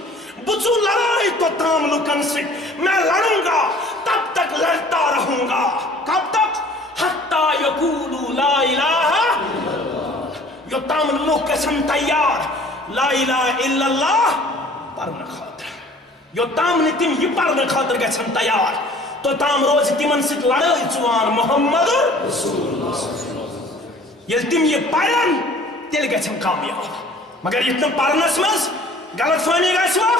بچو لڑائی تو تام لکن سوچ میں لڑوں گا تب تک لڑتا رہوں گا کب تک حتی یقولو لا الہ یو تام لوگ قسم تیار لا الہ الا اللہ پرن خاطر یو تام نتیم یہ پرن خاطر گسن تیار تو تام روز تیمن ست لڑائی چوان محمد رسول اللہ یل تیم یہ پرن تیل گسن کامیاب مگر اتنا پرنس مز غلط فہمی گسوا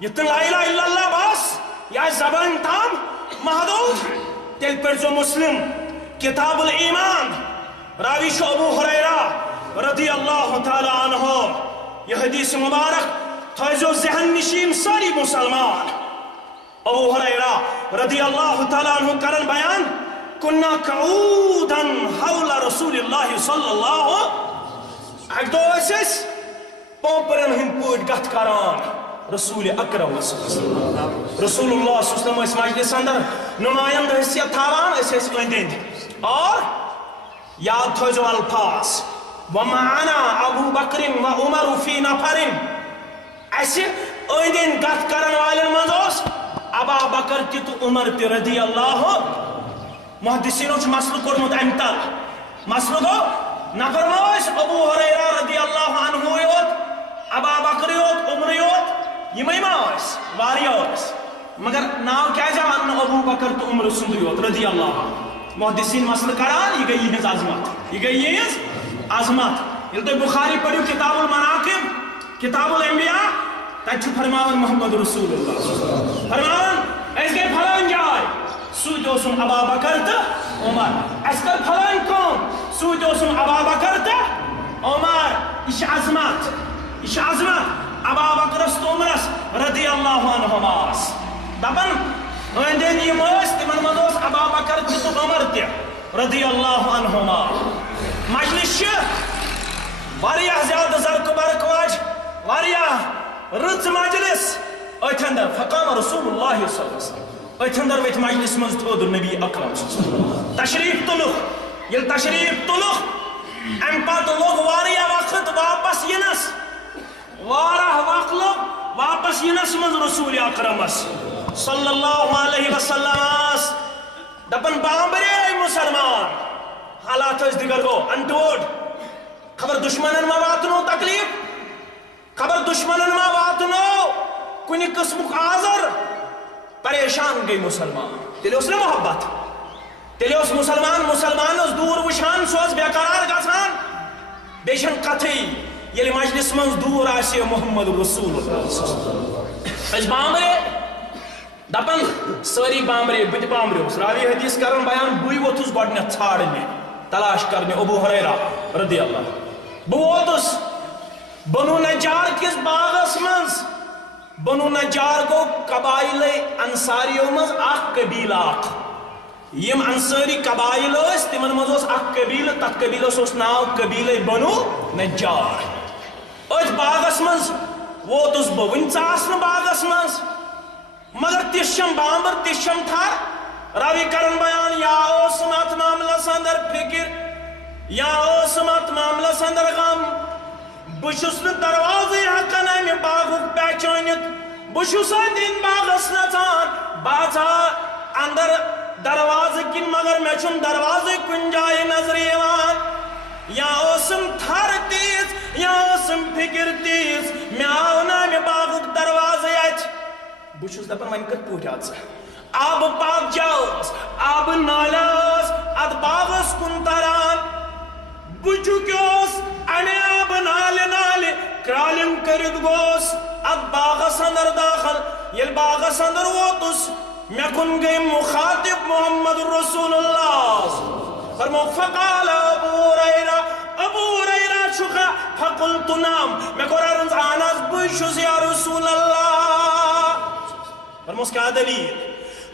اتنا لا الہ الا اللہ بس یا زبان تام محدود تیل پر جو مسلم کتاب الایمان راوی شو ابو ہریرہ رضی اللہ تعالی عنہ یہ حدیث مبارک تھائزو ذہن نشین ساری مسلمان ابو ہریرہ رضی اللہ تعالی عنہ کرن بیان کننا قعودا حول رسول اللہ صلی اللہ ایک دو ایسیس پوپرن ہم پوٹ گت کران رسول اکرم رسول اللہ صلی اللہ علیہ وسلم اس مجلس اندر نمائند حیثیت تھاوان ایسیس اندند اور یاد تھوزو الفاظ وَمَعَنَا ابو بکر و عمر فی نفر ایسے اندین گت کرن والن منزوس ابا بکر تیتو عمر تی رضی اللہ محدثینوں چھ مسئلہ کرمت امتر مسئلہ گو نفرموش ابو ہریرہ رضی اللہ عنہ یوت ابا بکر یوت عمر یوت یہ مہماس واریوس مگر ناو کیا جان ابو بکر تو عمر سند یوت رضی اللہ محدثین مسئلہ کران یہ گئی یہ عظمت یہ گئی یہ عظمت یہ تو بخاری پڑھو کتاب المناقب کتاب الانبیاء تجھ فرماون محمد رسول اللہ فرماون اس کے پھلان جائے سوچو سن ابا بکر تا عمر اس کر پھلان کون سوچو سن ابا بکر تا عمر اش عظمت ابا بکر است عمرس رضی اللہ عنہماس دبن اندین یہ موس تمن مدوس ابا بکر تو عمر تے رضی اللہ عنہما مجلس واریاہ زیادہ زرق برق واج واریاہ رز مجلس اتندر فقام رسول اللہ صلی اللہ علیہ وسلم اتندر ویت مجلس مز تھود نبی اکرم تشریف تلوخ یل تشریف تلوخ ام پات لوگ واریاہ وقت واپس ینس وارہ وقت لوگ واپس ینس مز رسول اکرم صلی اللہ علیہ وسلم دپن بامبرے مسلمان حالات اس دیگر گو انٹوڈ خبر دشمنن ما واتنو تکلیف خبر دشمنن ما واتنو کنی قسم آزر پریشان گئی مسلمان تیلے اس نے محبت تیلے اس مسلمان اس دور وشان سوز بے قرار گسان بیشن قطعی یلی مجلس منز دور آسی محمد رسول اللہ اس بامبرے دپن ساری بامبرے بت بامبرے اس راوی حدیث کرن بیان بوئی ووتس گوڈنیتھ ژھارنے تلاش کرنے ابو ہریرہ رضی اللہ بہ ووتس بنو نجار کس باغس منز بنو نجار گو قبائل انصاریوں مز اخ قبیلہ یم انصاری قبائل تمن مز اخ قبیل تک قبیلس ناو قبیل بنو نجار ات باغس مز ووتس بہ ون ژاس باغس مز مگر تشم بامبر تشم تھر روی کرن بیان یا اوسم ات معاملس اندر فکر یا اوسم ات معاملس اندر غم بشس ن دروازے ہکن امہ باغک پہچانت بشس ان باغس نژان بہٕ اندر دروازہ کن مگر مے چھم دروازے کن جائے نظر یوان یا اوسم تھر تیز یا اوسم فکر تیز مے آو نا امہ باغک دروازے ات بہ چھس دپان وۄنۍ کتھ پٲٹھۍ آو ژٕ آب پاک جاوس آب نالس ات باغس کن تران بہ چُکیوس امہ آب نالہ نالہ کرالم کرت گوس ات باغس اندر داخل یل باغس اندر ووتس مے کن گئی مخاطب محمد رسول اللہ فرمو فقال ابو ہریرہ چھکا فقلت نعم مے کور عرض اہن حظ بہ چھس یا رسول اللہ فرموس کیا دلیل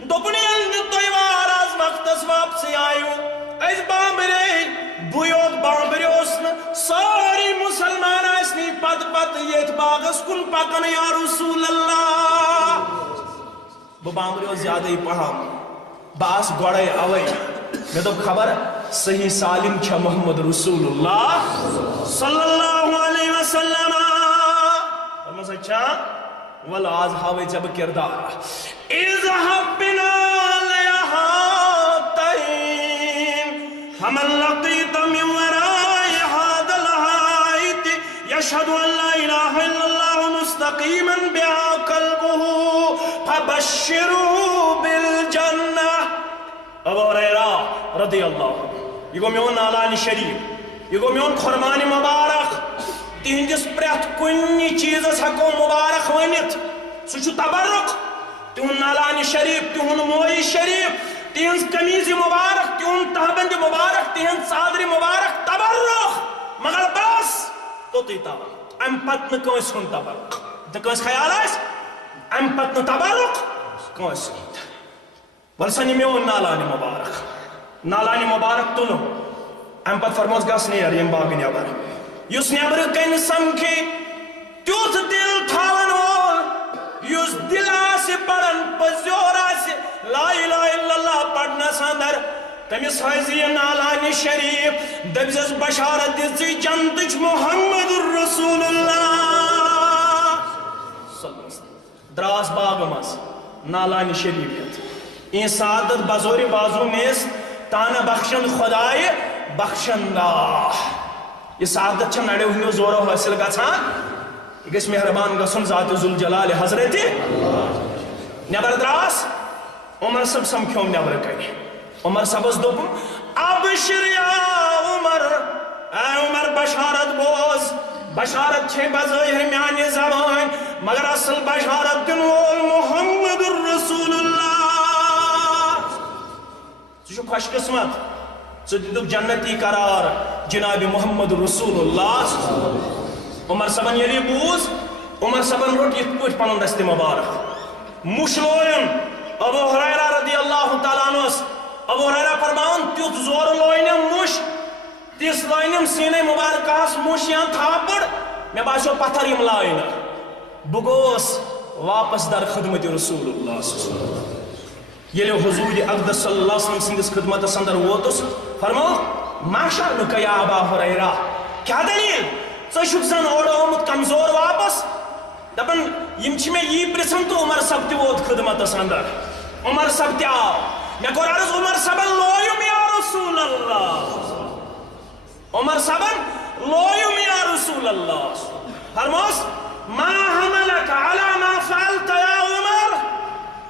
دوپن یل نہ تُہۍ واراز وقتس واپسی آیو أسۍ بامبرے بہ یوت بامبریوس نہ ساری مسلمان ٲسۍ پتہٕ ییٚتھۍ باغس کُن پکان یا رسول اللہ بہ بامبریوس زیادٕ پہم بہ آس گۄڈے اوے مے دوٚپ خبر صحیح سالم چھا محمد رسول اللہ صلی اللہ علیہ وسلم فرموس اچھا ول آز ہاوے ژےٚ بہٕ کردار اذهب بنا فمن لقيت من وراء هذا الحائط يشهد أن لا إله إلا الله مستقيما بها قلبه فبشره بالجنة ابو هريرة رضي الله عنه یہ گو میون نالان شریف یہ گو میون خرمان مبارک تہندس پرٛٮ۪تھ کُنہِ چیٖزس ہٮ۪کو مبارک ؤنِتھ سُہ چھُ تبرک تِہُنٛد نالان شریف تِہُنٛد موئی شریف تہذ قمیض مبارک تہذ تہبند مبارک تہذ صادر مبارک تبرک مگر بس توتی تبرک ام پتہ کنس ہند تبرک تو کنس خیال آس ام پتہ تبرک کنس ہند ولسن میون نالان مبارک تلو ام پتہ فرموس گس نیر یم باغ نبر یس نبر کن سمکھی تیوت دل تھاون وول یس دل آس پڑن پزیور آس لا الہ الا اللہ پڑھنس اندر تمس حض یہ نالان شریف دپس بشارت دژ جنتچ محمد رسول اللہ دراس باغ مز نالان شریف این سعادت بزور بازو میز تانہ بخشن خدائے بخشندہ یہ سعادت چھ نڑیو ہنیو زورو حاصل گژھان یہ گژھِ مہربان گژھن ذات ذوالجلال حضرت نبر دراس عمر صاحب سمکھوم نبر کن عمر صاحبس دوپم ابشر یا عمر اے عمر بشارت بوز بشارت چھ بظاہر میانہ زبان مگر اصل بشارت دن وول محمد رسول اللہ ژٕ چھُکھ خوش قسمت ژٕ دِتُکھ جنتی قرار جناب محمد رسول اللہ عمر صاحبن ییٚلہِ یہِ بوٗز عمر صاحبن روٚٹ یِتھ پٲٹھۍ پنُن دستِ مبارک مُش لویُن ابو ہریرہ رضی اللہ تعالیٰ عنہ ابو ہریرہ فرمان تیُتھ زور لوینم مُش تِس لوینم سینے مبارکہس مُش یا تھاپڑ مے باسیو پتھر یم لاینہ بہ گوس واپس در خدمت رسول اللہ ییٚلہِ حضور اقدس صلی اللہ علیہ وسلم سندس خدمتس اندر ووتس فرمو ما شأنک یا ابا ہریرہ کیا دلیل ژٕ چھُکھ زن اورٕ آمُت کمزور واپس دپن یم چھ میں یہ پرسن تو عمر صاحب تہ ووت خدمتس اندر عمر صاحب تہ آو مے کور عرض عمر صاحبن لویم یا رسول اللہ عمر صاحبن لویم یا رسول اللہ فرموس ما حملک علی ما فعلت یا عمر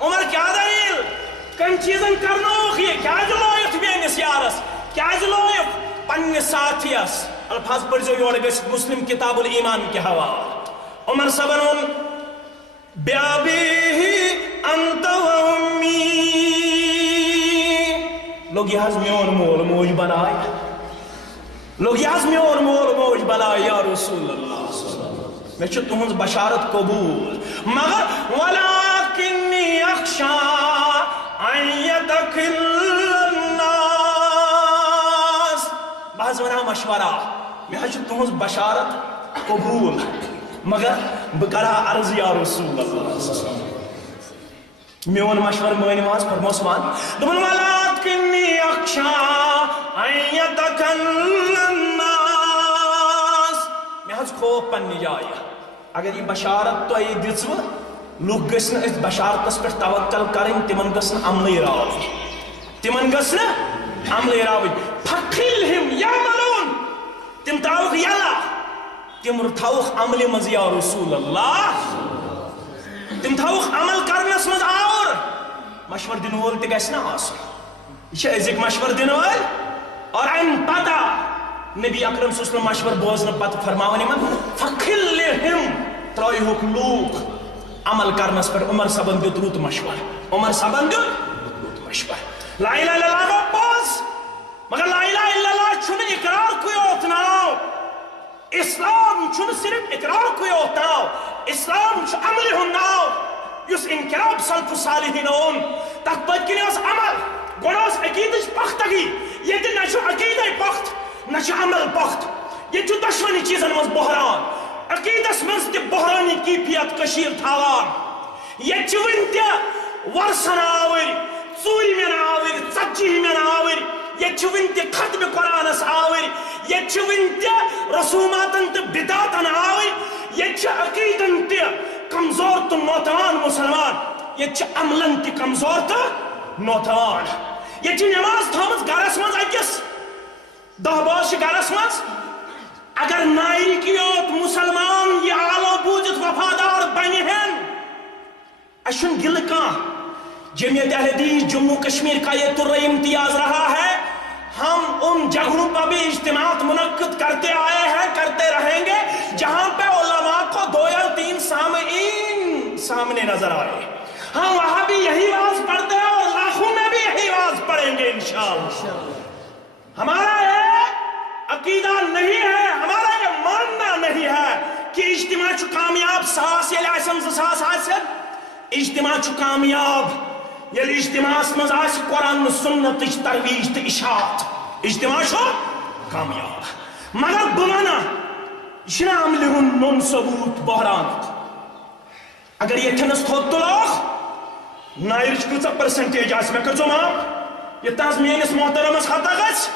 عمر کیا دلیل کم چیزن کرنوک یہ کیا لویت میانس یارس کیا لویت پننس ساتھیس الفاظ پڑھو یور گژھِ مسلم کتاب الایمان کے حوالہ عمر صاحبن بیابیہی انت و امی لوگ یہ حض میون مول موج بنائے لوگ یہ حض میون مول موج بنائے یا رسول اللہ میں چھو تمہنز بشارت قبول مگر ولیکنی اخشا ان یدخل آز ونا مشورہ مے تہذ بشارت قبول مگر بہ کرا عرض یا رسول اللہ میون مشور مٲنِو حظ فرموس ون دوٚپُن ولات کنی اخشا ان یتکلم الناس مے حظ خوف پننہِ جایہِ اگر یہ بشارت تۄہہِ دِژوٕ لُکھ گٔژھۍ نہٕ أسۍ بشارتس پٮ۪ٹھ توکل کرٕنۍ تِمن گٔژھ نہٕ عملٕے راوٕنۍ تِمن گٔژھ نہٕ عملٕے راوٕنۍ فخلہم یعملون تِم تراوُکھ یلہ تِم تھاوُکھ عملہِ منٛز یا رسول اللہ تِم تھاوُکھ عمل کرنس منٛز آوُر مشور دِنہٕ وول تہِ گژھِ نہ آسُن یہ چھِ أزِکۍ مشور دِنہٕ وٲلۍ اور امہِ پتہ نبی اکرم صلی اللہ علیہ وسلم مشور بوزنہٕ پتہٕ فرماوان یِمن فخلہم ترٲیہُکھ لوٗکھ عمل کرنس پٮ۪ٹھ عمر صٲبن دیُت رُت مشور عمر صٲبن دیُت رُت مشور لا الہ الا اللہ گوٚو پوٚز مگر لا الہ الا اللہ چھُنہٕ اقرار کُے یوت ناو اسلام چھُنہٕ صرف اقرار کُے یوت ناو اسلام چھُ عملہِ ہُنٛد ناو یُس انقلاب سلف صالحین اوٚن تتھ پٔتۍ کِنۍ اوس عمل گۄڈٕ ٲس عقیٖدٕچ پختگی ییٚتہِ نہ چھُ عقیٖدے پۄختہٕ نہ چھُ عمل پۄختہٕ ییٚتہِ چھُ دۄشوٕنی چیٖزن منٛز بحران عقیٖدس منٛز تہِ بحرٲنی کیفیت کٔشیٖر تھاوان ییٚتہِ چھِ وُنہِ تہِ ورسن آوٕرۍ ژوٗرِمٮ۪ن آوٕرۍ ژتجیٖہِمٮ۪ن آوٕرۍ ییٚتہِ چھِ وُنہِ تہِ ختمہِ قرآنس آوٕرۍ ییٚتہِ چھِ وُنہِ تہِ رسوٗماتن تہٕ بدعاتن آوٕرۍ ییٚتہِ چھِ عقیٖدن تہِ کمزور تہٕ نوتوان مُسلمان ییٚتہِ چھِ عملن تہِ کمزور تہٕ نوتوان ییٚتہِ چھِ نٮ۪ماز تھٲومٕژ گرس منٛز أکِس دہ بٲژ چھِ گرس منٛز اگر نایرٕکۍ یوت مسلمان یہ آلو بوٗزِتھ وفادار بنہِ ہن اَسہِ چھُنہٕ گِلہٕ کانٛہہ جمعیت اہل حدیث جموں کشمیر کا یہ تر امتیاز رہا ہے ہم ان جگہوں پر بھی اجتماعات منعقد کرتے آئے ہیں کرتے رہیں گے جہاں پہ علماء کو 2 یا 3 سامعین سامنے نظر آئے ہم وہاں بھی یہی واز پڑھتے ہیں اور لاکھوں میں بھی یہی واز پڑھیں گے انشاءاللہ ہمارا یہ عقیدہ نہیں ہے ہمارا یہ ماننا نہیں ہے کہ اجتماع چھُ کامیاب 100 ییٚلہِ آسن 2,000 آسن اجتماع چھُ کامیاب ییٚلہِ اجتماعس منٛز آسہِ قرآن سنتٕچ ترویج تہٕ اشاعت اجتماع چھُ کامیاب مگر بہٕ وَنہٕ یہِ چھُنہ عملہِ ہُنٛد نوٚن ثبوٗت بحرانُک اگر ییٚتھٮ۪نس تھوٚد تُلوکھ نایرٕچ کۭژاہ پٔرسنٹیج آسہِ مےٚ کٔرۍزیو معاف یہِ تہنٛز میٲنِس محترمس ہتا گژھِ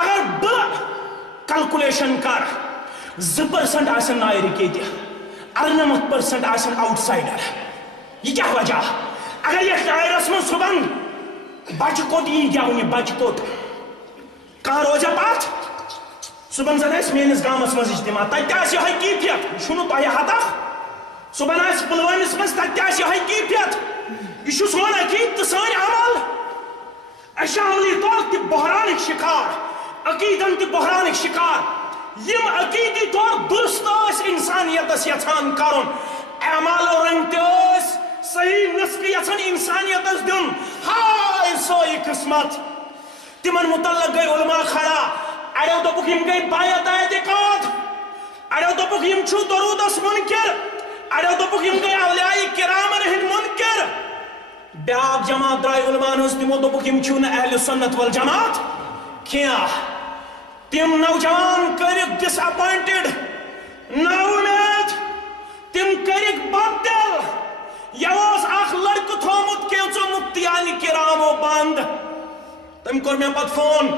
اگر بہٕ کلکولیشن کر 2% آسن نایرٕکۍ ییٚتہِ 98% آسن آوُٹ سایڈر یہ کیا وجہ اگر یہ دائرس من صبح بچہ کوت یہ گیونہ بچہ کوت کہاں روزہ پات صبح زن اس میانس گامس من اجتماع تتہ آس یہ کیفیت یہ تہ ہتھ صبح آس پلوٲمِس من تتہ آس یہ کیفیت یہ سون عقید تو سان عمل اس عملی طور تہ بحرانک شکار عقیدن تہ بحرانک شکار یم عقیدی طور درست اس انسانیتس یژھان کرن اعمالو رنگ تہ صحیح نسخہ یژھان انسانیتس دن ہائے سوئی قسمت تمن متعلق گئی علماء کھڑا اڑیو دوپک یم گئی بایت اعتقاد اڑیو دوپک یم چھو درودس منکر اڑیو دوپک یم گئی اولیاء کرامن ہند منکر بیاکھ جماعت درائے علماء ہنز تمو دوپک یم چھو نہ اہل سنت والجماعت کیا تم نوجوان کرک ڈس اپوائنٹڈ نا امید تم کرک بدل یہ اخ لڑکہ تھومت کینچو مفتیان کرامو بند تم کور میں پت فون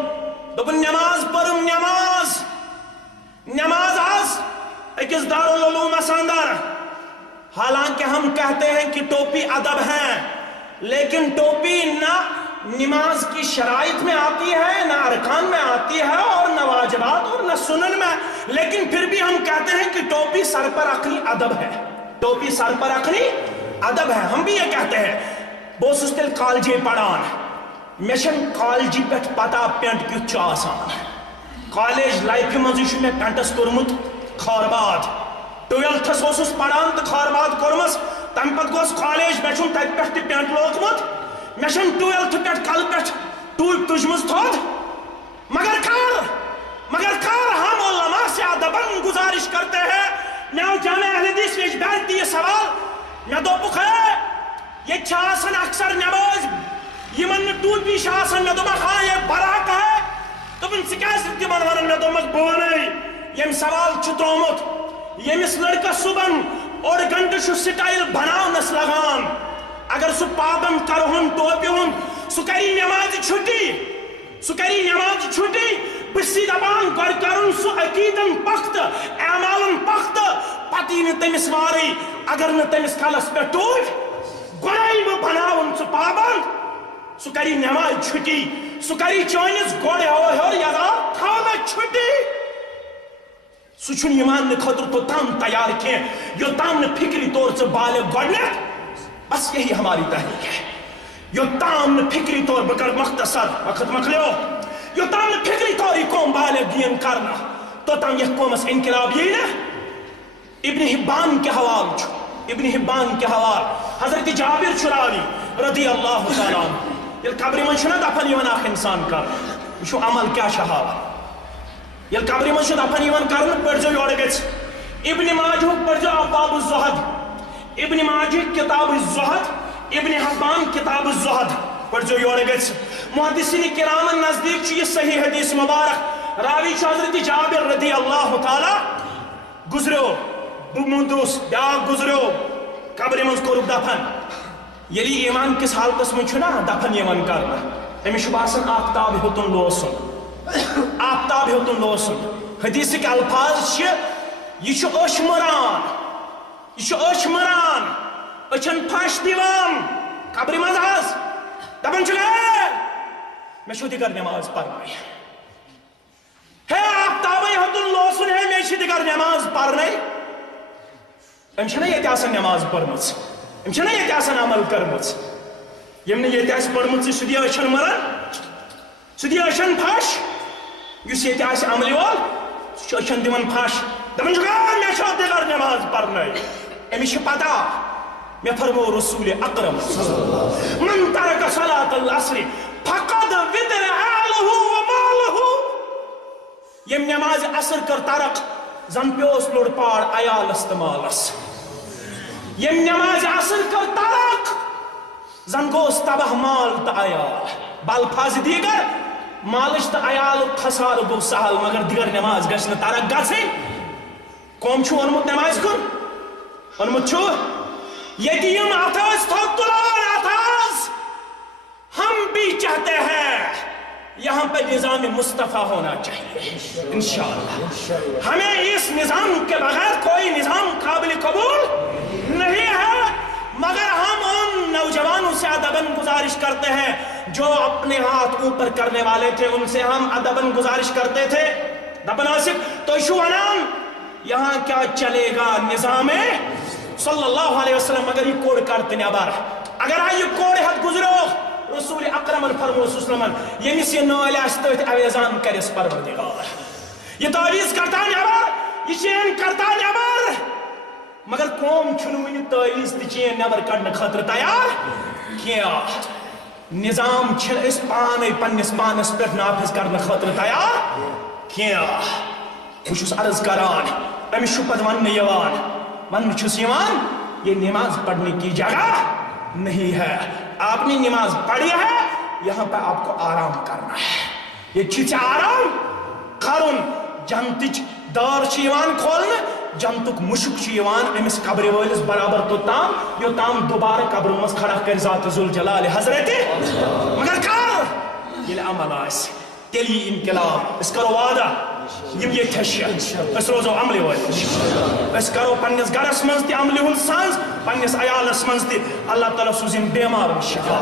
دوپن نماز پرم نماز آس اکس دارالعلوم اندر حالانکہ ہم کہتے ہیں کہ ٹوپی ادب ہے لیکن ٹوپی نہ نماز کی شرائط میں آتی ہے نہ ارکان میں آتی ہے اور نہ واجبات اور نہ سنن میں لیکن پھر بھی ہم کہتے ہیں کہ ٹوپی سر پر رکھنی ادب ہے ٹوپی سر پر رکھنی ادب ہے ہم بھی یہ کہتے ہیں بہت تیل کالجی پڑھان مشن کالجی پہ پتہ پینٹ کیت آسان کالج لائف مز میں پینٹس کورمت کھارباد 12تھس اوسس پڑھان تو کھارباد کورمس تم پتہ گوس کالج مے چھن تت پہ پینٹ لوگمت مے چھن 12تھ پہ کل پہ ٹوپ تجمز تھود مگر کر ہم علماء سے ادبن گزارش کرتے ہیں میں جامع اہل حدیث میں بیٹھتی یہ سوال میں دوپک ہے یہ چھاسن اکثر نماز یمن ٹوپی شاسن میں دوپک ہاں یہ براک ہے دپن ژٕ تمن ونان مےٚ دوٚپمَکھ بہٕ وَنَے ییٚمۍ سوال چھُ ترٛوومُت ییٚمِس لڑکس صبحن اوٚڑ گنٹہٕ چھُ سٹایل بناونس لگان اگر سُہ پابند کرہون ٹوپہِ ہُنٛد سُہ کری نمازِ چھُٹی بہٕ چھُسے دپان گۄڈٕ کرُن سُہ عقیٖدن پختہٕ اعمالن پختہٕ پتہٕ یی نہٕ تٔمِس وارٕے اگر نہٕ تٔمِس کلس پٮ۪ٹھ ٹوٗپۍ گۄڈے بہٕ بناوُن سُہ پابند سُہ کری نماز چھُٹی سُہ کری چٲنِس گۄڈٕ ہیوٚر یزار تھاونس چھُٹی سُہ چھُنہٕ یِوان نہٕ خٲطرٕ توٚتام تیار کینٛہہ یوٚتام نہٕ فکری طور ژٕ بالغ گۄڈنٮ۪تھ بس یہی ہماری تحریک ہے یوٚتام نہٕ فکری طور بہٕ کرٕ مختصر وقت مۄکلیو یوٚتام نہٕ فکری طور یہِ قوم بالغ یِن کرنہٕ توٚتام یتھ قومس انقلاب یی نہٕ ابن حبان کے حوالہ چھُ ابن حبان کے حوالہ حضرت جابر چھُ راوی رضی اللہ تعالیٰ عنہ ییٚلہِ قبرِ منٛز چھُنہ دفن یِوان اکھ انسان کرنہٕ وٕچھو عمل کیٛاہ چھُ ہاوان ییٚلہِ قبرِ منٛز چھُ دفن یِوان کرنہٕ پٔرۍزیو یورٕ گژھِ ابن ماجہُک پٔرۍزیو ابواب الزہد ابن ماجہ کتاب الزہد ابن حبان کتاب الزہد پٔرۍزیو یورٕ گژھِ محدثین کرامن نزدیک چھُ یہِ صحیح حدیث مبارک راوی چھُ حضرت جابر رضی اللہ تعالیٰ گزریو بہٕ موٗدُس بیٛاکھ گزریو قبرِ منٛز کوٚرُکھ دفن ییٚلہِ ایمان کِس حالتس منٛز چھُنہ دفن یِوان کرنہٕ أمِس چھُ باسان آفتاب ہیوٚتُن لوسُن آفتاب ہیوٚتُن لوسُن حدیثٕکۍ الفاظ چھِ یہِ چھُ أچھ مَران أچھن پھش دِوان قبرِ منٛز حظ دپان چھُ ہے مےٚ چھُ دِگر نٮ۪ماز پرنٕے ہے آفتابے ہیوٚتُن لوسُن ہے مےٚ چھِ دِگر نٮ۪ماز پرنٕے أمۍ چھَنہ ییٚتہِ آسان نٮ۪ماز پٔرمٕژ أمۍ چھَنہ ییٚتہِ آسان عمل کٔرمٕژ ییٚمۍ نہٕ ییٚتہِ آسہِ پٔرمٕژٕے سُہ دِیا أچھن مَران سُہ دِیا أچھن پھش یُس ییٚتہِ آسہِ عملہِ وول سُہ چھُ أچھن دِوان پھش دپان چھُ مےٚ چھُ دِگر نٮ۪ماز پرنٕے أمِس چھِ پتہ مےٚ فرموو رسوٗلِ اکرم من ترک صلاۃ العصر فقد وِدر اہلہ ومالہ ییٚمۍ نٮ۪مازِ عصر کٔر ترک زن پیوس لوٚڑ پاڑ عیالس تہٕ مالس ییٚمۍ نٮ۪مازِ عصر کٔر ترک زن گوس تباہ مال تہٕ عیال بالفاظِ دیگر مالٕچ تہٕ عیالُک خسارٕ گوٚو سہل مگر دِگر نٮ۪ماز گژھِ نہٕ ترک گژھٕنۍ قوم چھُ اوٚنمُت نٮ۪مازِ کُن اوٚنمُت چھُ ییٚتہِ یِم اتھ ٲسۍ تھوٚد تُلان اتھ حظ ہم بھی چاہتے ہیں یہاں پہ نظام مصطفیٰ ہونا چاہیے انشاءاللہ ہمیں اس نظام کے بغیر کوئی نظام قابل قبول نہیں ہے مگر ہم ان نوجوانوں سے ادباً گزارش کرتے ہیں جو اپنے ہاتھ اوپر کرنے والے تھے ان سے ہم ادباً گزارش کرتے تھے دپن آسک تو چھو ونان یہاں کیا چلے گا نظام صلی اللہ علیہ وسلم مگر یہ کوڑ کرتے نبر اگر یہ کوڑ حد گزرو رسول اکرم فرمو وسلم یمس یہ نال آست اویزان کرس پروردگار یہ تعویذ کرتا نبر یہ چین کرتا نبر مگر قوم چھنو یہ تعویذ تہ چین نبر کڑنے خاطر تیار کیا نظام چھن اس پانے پنس پانس پہ نافذ کرنے خاطر تیار کیا بہت عرض کران امس پتہ ون چھس یہ نماز پڑھنے کی جگہ نہیں ہے آپ نے نماز پڑھی ہے یہاں پہ آپ کو آرام کرنا ہے یہ چیز آرام کرن جنتچ دار کھولنے جنتک مشک امس قبر ولس برابر توتام یوتام دوبارہ قبر مز کھڑا کر ذات ذوالجلال حضرت مگر کر یل عمل آس تیلی انقلاب اس کرو وعدہ یم یہ تھشت اس روزو عملی ول اس کرو پنس گرس منز تی عملی ہن سانز پنس عیالس منز تی اللہ تعالیٰ سوزن بیمار شفا